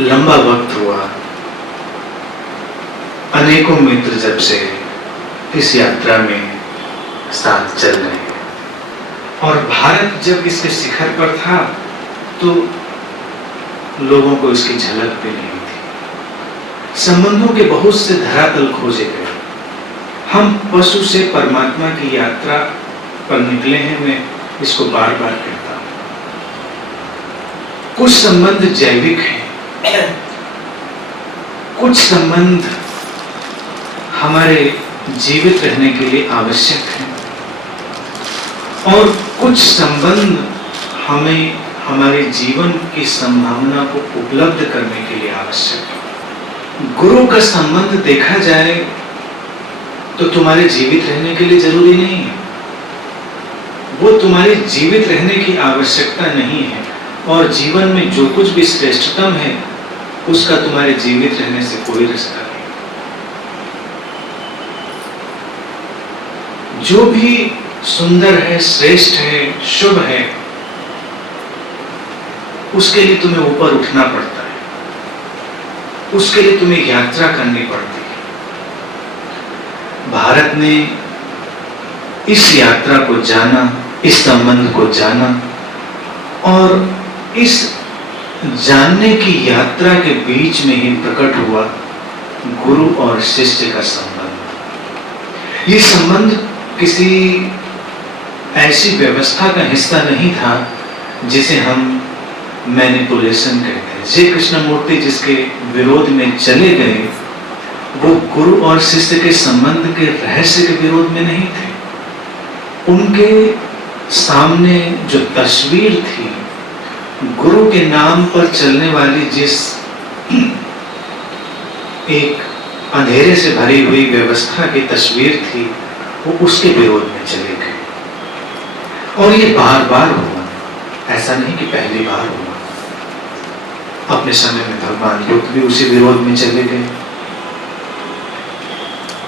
लंबा वक्त हुआ, अनेकों मित्र जब से इस यात्रा में साथ चल रहे हैं और भारत जब इसके शिखर पर था तो लोगों को इसकी झलक भी नहीं थी। संबंधों के बहुत से धरातल खोजे गए। हम पशु से परमात्मा की यात्रा पर निकले हैं। मैं इसको बार बार कहता हूं। कुछ संबंध जैविक हैं, कुछ संबंध हमारे जीवित रहने के लिए आवश्यक हैं और कुछ संबंध हमें हमारे जीवन की संभावना को उपलब्ध करने के लिए आवश्यक है। गुरु का संबंध देखा जाए तो तुम्हारे जीवित रहने के लिए जरूरी नहीं है, वो तुम्हारे जीवित रहने की आवश्यकता नहीं है और जीवन में जो कुछ भी श्रेष्ठतम है उसका तुम्हारे जीवित रहने से कोई रिश्ता नहीं। जो भी सुंदर है, श्रेष्ठ है, शुभ है, उसके लिए तुम्हें ऊपर उठना पड़ता है, उसके लिए तुम्हें यात्रा करनी पड़ती है। भारत ने इस यात्रा को जाना, इस संबंध को जाना और इस जानने की यात्रा के बीच में ही प्रकट हुआ गुरु और शिष्य का संबंध। ये संबंध किसी ऐसी व्यवस्था का हिस्सा नहीं था जिसे हम मैनिपुलेशन कहते हैं। श्री कृष्णमूर्ति जिसके विरोध में चले गए वो गुरु और शिष्य के संबंध के रहस्य के विरोध में नहीं थे। उनके सामने जो तस्वीर थी, गुरु के नाम पर चलने वाली जिस एक अंधेरे से भरी हुई व्यवस्था की तस्वीर थी, वो उसके विरोध में चले गए। और ये बार बार हुआ, ऐसा नहीं कि पहली बार हुआ। अपने समय में भगवान बुद्ध भी उसी विरोध में चले गए।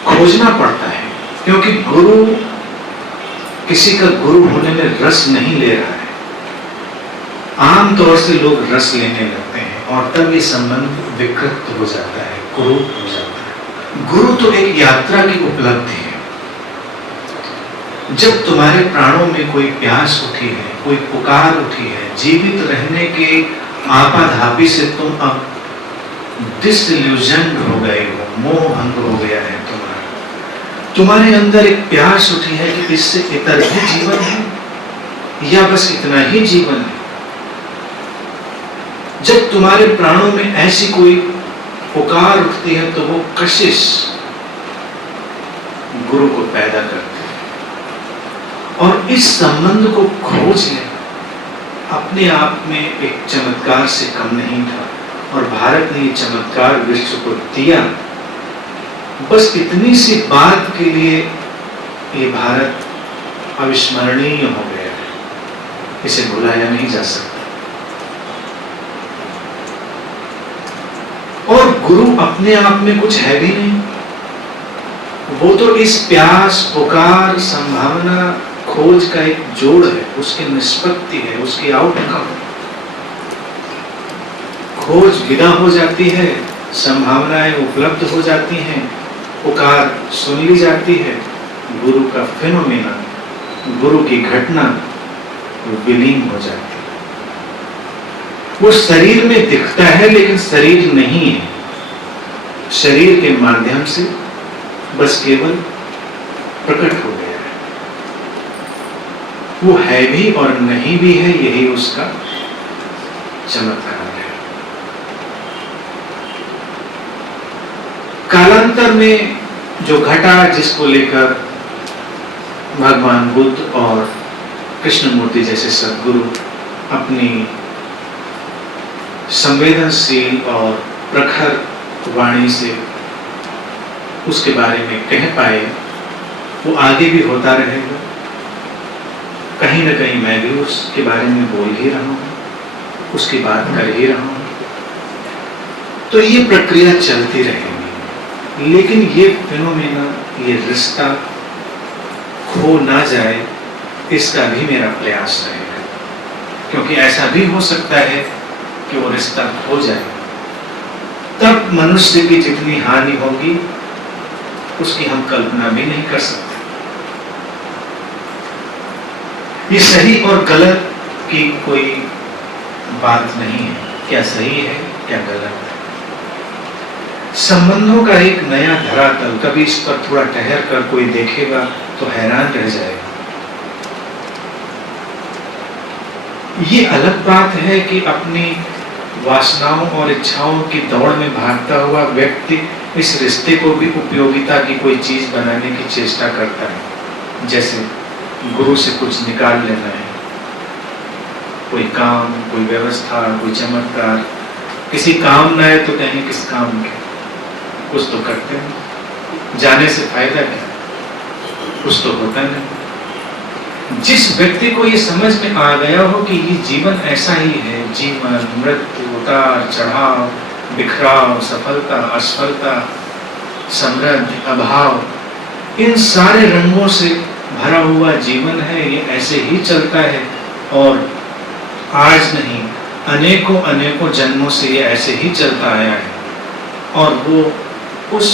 खोजना पड़ता है क्योंकि गुरु किसी का गुरु होने में रस नहीं ले रहा है। आमतौर से लोग रस लेने लगते हैं और तब ये संबंध विकृत हो जाता है, कुरूप हो जाता है। गुरु तो एक यात्रा की उपलब्धि है। जब तुम्हारे प्राणों में कोई प्यास उठी है, कोई पुकार उठी है, जीवित रहने के आपाधापी से तुम अब डिसइल्यूजन्ड हो गए हो, मोह भंग हो गया है तुम्हारे अंदर एक प्यास उठी है कि इससे इतर भी जीवन है या बस इतना ही जीवन है। जब तुम्हारे प्राणों में ऐसी कोई पुकार उठती है तो वो कशिश गुरु को पैदा करती है और इस संबंध को खोज लेना अपने आप में एक चमत्कार से कम नहीं था और भारत ने ये चमत्कार विश्व को दिया। बस इतनी सी बात के लिए ये भारत अविस्मरणीय हो गया है, इसे भुलाया नहीं जा सकता। और गुरु अपने आप में कुछ है भी नहीं, वो तो इस प्यास, पुकार, संभावना, खोज का एक जोड़ है, उसकी निष्पत्ति है, उसकी आउटकम। खोज विदा हो जाती है, संभावनाएं उपलब्ध हो जाती हैं, पुकार सुन ली जाती है, गुरु का फिनोमेना, गुरु की घटना विलीन हो जाती है। वो शरीर में दिखता है लेकिन शरीर नहीं है। शरीर के माध्यम से बस केवल प्रकट हो गया है। वो है भी और नहीं भी है, यही उसका चमत्कार है। कालांतर में जो घटा, जिसको लेकर भगवान बुद्ध और कृष्णमूर्ति जैसे सद्गुरु अपनी संवेदनशील और प्रखर वाणी से उसके बारे में कह पाए, वो आगे भी होता रहेगा। कहीं ना कहीं मैं भी उसके बारे में बोल ही रहा हूँ, उसकी बात कर ही रहा हूँ। तो ये प्रक्रिया चलती रहेगी, लेकिन ये फिनोमेना, ये रिश्ता खो ना जाए, इसका भी मेरा प्रयास रहेगा। क्योंकि ऐसा भी हो सकता है कि वो रिश्ता खो जाए तब मनुष्य की जितनी हानि होगी उसकी हम कल्पना भी नहीं कर सकते। ये सही और गलत की कोई बात नहीं है, क्या सही है क्या गलत है। संबंधों का एक नया धरातल, कभी इस पर थोड़ा ठहर कर कोई देखेगा तो हैरान रह जाएगा। ये अलग बात है कि अपनी वासनाओं और इच्छाओं की दौड़ में भागता हुआ व्यक्ति इस रिश्ते को भी उपयोगिता की कोई चीज बनाने की चेष्टा करता है, जैसे गुरु से कुछ निकाल लेना है, कोई काम, कोई व्यवस्था, कोई चमत्कार। किसी काम न है तो कहें किस काम के, कुछ तो करते हैं, जाने से फायदा क्या, कुछ तो होता नहीं। जिस व्यक्ति को ये समझ में आ गया हो कि ये जीवन ऐसा ही है, जीवन, मृत्यु, उतार चढ़ाव, बिखराव, सफलता, असफलता, समृद्धि, अभाव, इन सारे रंगों से भरा हुआ जीवन है, ये ऐसे ही चलता है और आज नहीं अनेकों अनेकों जन्मों से ये ऐसे ही चलता आया है। और वो उस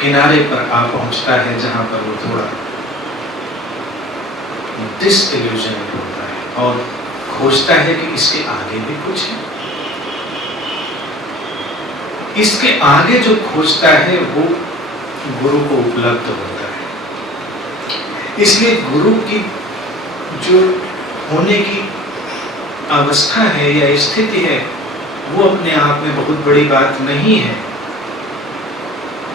किनारे पर आ पहुंचता है जहां पर वो थोड़ा डिसइल्यूजन होता है और खोजता है कि इसके आगे भी कुछ है। इसके आगे जो खोजता है वो गुरु को उपलब्ध होता है। इसलिए गुरु की जो होने की अवस्था है या स्थिति है वो अपने आप में बहुत बड़ी बात नहीं है,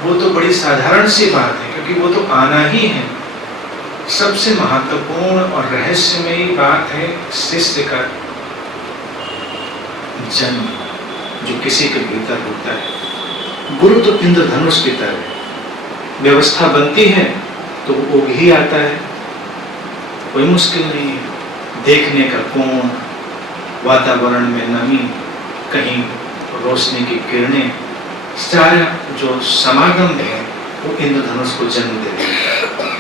वो तो बड़ी साधारण सी बात है, क्योंकि वो तो आना ही है। सबसे महत्वपूर्ण और रहस्यमयी बात है शिष्य का जन्म, जो किसी के भीतर होता है। गुरु तो इंद्रधनुष की तरह है, व्यवस्था बनती है तो वो उग ही आता है, कोई मुश्किल नहीं है। देखने का कोण, वातावरण में नमी, कहीं रोशनी की किरणें, सारा जो समागम है वो इंद्रधनुष को जन्म देते हैं।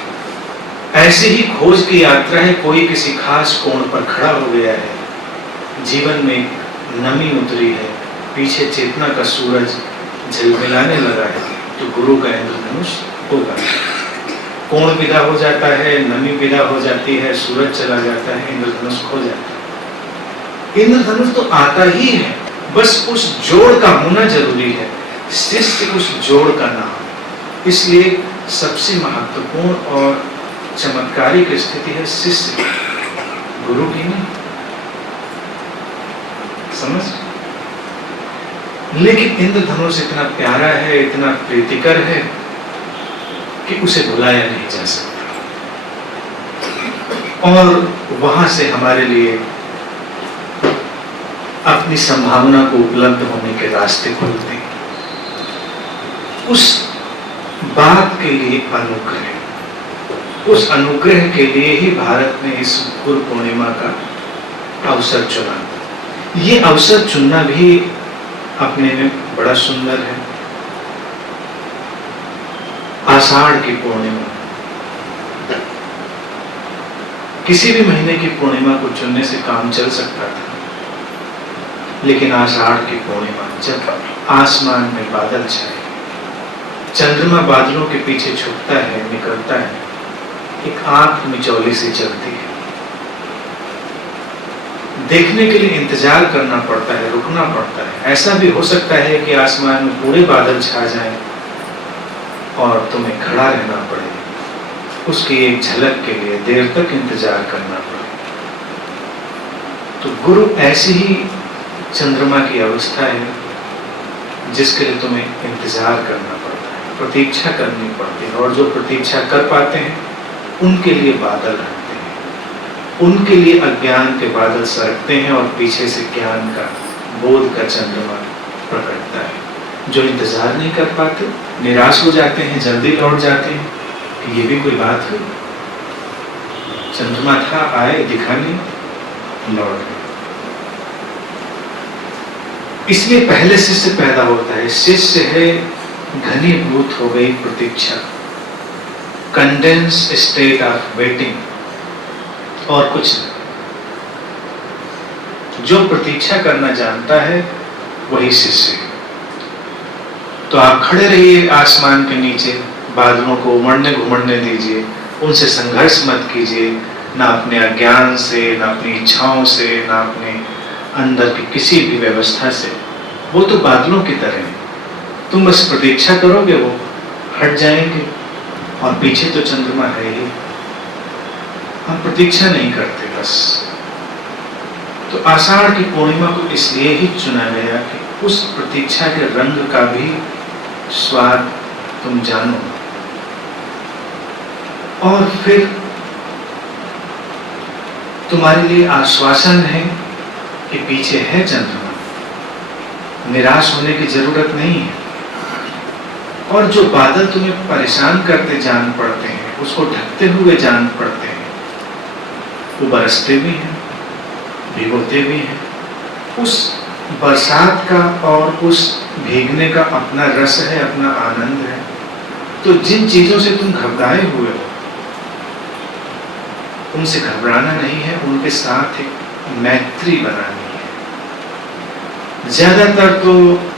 ऐसे ही खोज की यात्रा है, कोई किसी खास कोण पर खड़ा हो गया है, जीवन में नमी उतरी है, पीछे चेतना का सूरज झिलमिलाने लगा है, तो गुरु का इंद्रधनुष होगा। कोण विदा हो जाता है, नमी विदा हो जाती है, सूरज चला जाता है, इंद्रधनुष खो जाता है। इंद्रधनुष तो आता ही है, बस उस जोड़ का होना जरूरी है। शिष्य उस जोड़ का नाम। इसलिए सबसे महत्वपूर्ण और चमत्कारिक स्थिति है शिष्य, गुरु की नहीं। समझ? लेकिन इंद्रधनुष इतना प्यारा है, इतना प्रीतिकर है कि उसे भुलाया नहीं जा सकता, और वहां से हमारे लिए अपनी संभावना को उपलब्ध होने के रास्ते खुलते हैं। उस बात के लिए अनुग्रह, उस अनुग्रह के लिए ही भारत ने इस गुरु पूर्णिमा का अवसर चुना। ये अवसर चुनना भी अपने में बड़ा सुंदर है। आषाढ़ की पूर्णिमा, किसी भी महीने की पूर्णिमा को चुनने से काम चल सकता था, लेकिन आषाढ़ की पूर्णिमा, जब आसमान में बादल छाए, चंद्रमा बादलों के पीछे छुपता है, निकलता है, एक आंख मिचौली सी चलती है, देखने के लिए इंतजार करना पड़ता है, रुकना पड़ता है। ऐसा भी हो सकता है कि आसमान में पूरे बादल छा जाएं और तुम्हें खड़ा रहना पड़े, उसकी एक झलक के लिए देर तक इंतजार करना पड़े। तो गुरु ऐसी ही चंद्रमा की अवस्था है जिसके लिए तुम्हें इंतजार करना पड़ता है, प्रतीक्षा करनी पड़ती है, और जो प्रतीक्षा कर पाते हैं उनके लिए बादल रहते हैं, उनके लिए अज्ञान के बादल सरकते हैं और पीछे से ज्ञान का, बोध का चंद्रमा प्रकटता है। जो इंतजार नहीं कर पाते निराश हो जाते हैं, जल्दी लौट जाते हैं कि ये भी कोई बात हुई, चंद्रमा था, आए, दिखा नहीं, लौट गए। इसलिए पहले शिष्य पैदा होता है। शिष्य है घनीभूत हो गई प्रतीक्षा, कंडेंस स्टेट ऑफ वेटिंग, और कुछ नहीं। जो प्रतीक्षा करना जानता है वही शिष्य है। तो आप खड़े रहिए आसमान के नीचे, बादलों को उमड़ने घुमड़ने दीजिए, उनसे संघर्ष मत कीजिए, ना अपने अज्ञान से, ना अपनी इच्छाओं से, ना अपने अंदर की किसी भी व्यवस्था से। वो तो बादलों की तरह है, तुम बस प्रतीक्षा करोगे वो हट जाएंगे, और पीछे तो चंद्रमा है ही। हम प्रतीक्षा नहीं करते बस। तो आषाढ़ की पूर्णिमा को इसलिए ही चुना गया कि उस प्रतीक्षा के रंग का भी स्वाद तुम जानो, और फिर तुम्हारे लिए आश्वासन है कि पीछे है चंद्रमा, निराश होने की जरूरत नहीं है। और जो बादल तुम्हें परेशान करते जान पड़ते हैं, उसको ढकते हुए जान पड़ते हैं, वो बरसते भी हैं, भिगोते भी हैं। उस बरसात का और उस भीगने का अपना रस है, अपना आनंद है। तो जिन चीजों से तुम घबराए हुए हो, उनसे घबराना नहीं है, उनके साथ एक मैत्री बनानी है। ज्यादातर तो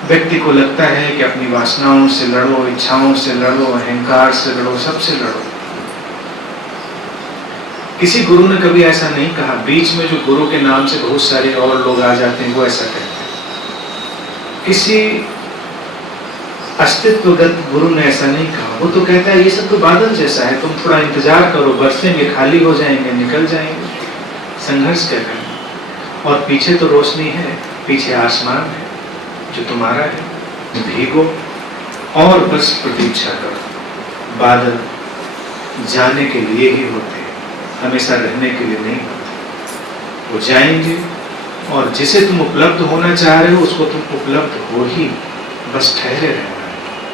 व्यक्ति को लगता है कि अपनी वासनाओं से लड़ो, इच्छाओं से लड़ो, अहंकार से लड़ो, सबसे लड़ो। किसी गुरु ने कभी ऐसा नहीं कहा। बीच में जो गुरु के नाम से बहुत सारे और लोग आ जाते हैं, वो ऐसा कहते हैं। किसी अस्तित्वगत गुरु ने ऐसा नहीं कहा। वो तो कहता है ये सब तो बादल जैसा है, तुम थोड़ा इंतजार करो, बरसेंगे, खाली हो जाएंगे, निकल जाएंगे, संघर्ष क्या करना। और पीछे तो रोशनी है, पीछे आसमान है जो तुम्हारा है। भीगो और बस प्रतीक्षा करो। बादल जाने के लिए ही होते हैं, हमेशा रहने के लिए नहीं होते। वो जाएंगे, और जिसे तुम उपलब्ध होना चाह रहे हो उसको तुम उपलब्ध हो ही, बस ठहरे रहो।